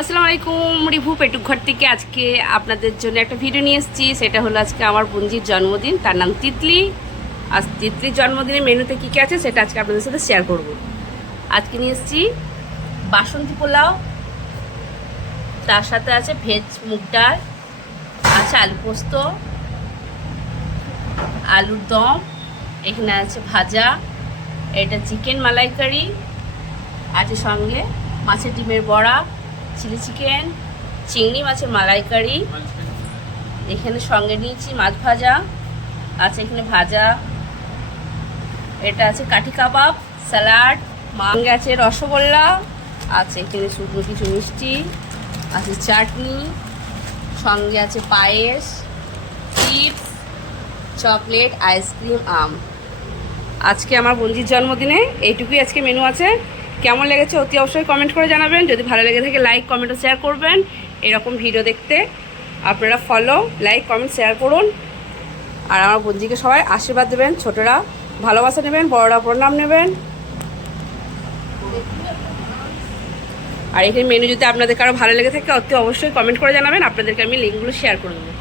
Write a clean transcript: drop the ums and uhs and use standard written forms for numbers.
আসসালামু আলাইকুম। রিভু পেটুক ঘর থেকে আজকে আপনাদের জন্য একটা ভিডিও নিয়ে এসেছি। সেটা হলো আজকে আমার বোনজির জন্মদিন, তার নাম তিতলি। আজ তিতলির জন্মদিনের মেনুতে কী কী আছে সেটা আজকে আপনাদের সাথে শেয়ার করব। আজকে নিয়ে এসেছি বাসন্তী পোলাও, তার সাথে আছে ভেজ মুগ ডাল, আছে আলু পোস্ত, আলুর দম, এখানে আছে ভাজা, এটা চিকেন মালাইকারি, আছে সঙ্গে মাছের ডিমের বড়া, চিলি চিকেন, চিংড়ি মাছের মালাইকারি, এখানে সঙ্গে নিয়েছি মাছ ভাজা, আছে এখানে ভাজা, এটা আছে কাঠি কাবাব, স্যালাড, সঙ্গে আছে রসগোল্লা, আছে এখানে শুকনো কিছু মিষ্টি, আছে চাটনি, সঙ্গে আছে পায়েস, চিপস, চকলেট, আইসক্রিম, আম। আজকে আমার বোনজির জন্মদিনে এইটুকুই আজকে মেনু আছে। কেমন লেগেছে অতি অবশ্যই কমেন্ট করে জানাবেন। যদি ভালো লেগে থাকে লাইক কমেন্ট ও শেয়ার করবেন। এরকম ভিডিও দেখতে আপনারা ফলো, লাইক, কমেন্ট, শেয়ার করুন। আর আমার বোনজিকে সবাই আশীর্বাদ দেবেন, ছোটরা ভালোবাসা নেবেন, বড়রা প্রণাম নেবেন। আর এখানে মেনু যদি আপনাদের কারো ভালো লেগে থাকে অতি অবশ্যই কমেন্ট করে জানাবেন, আপনাদেরকে আমি লিঙ্কগুলো শেয়ার করে দেবো।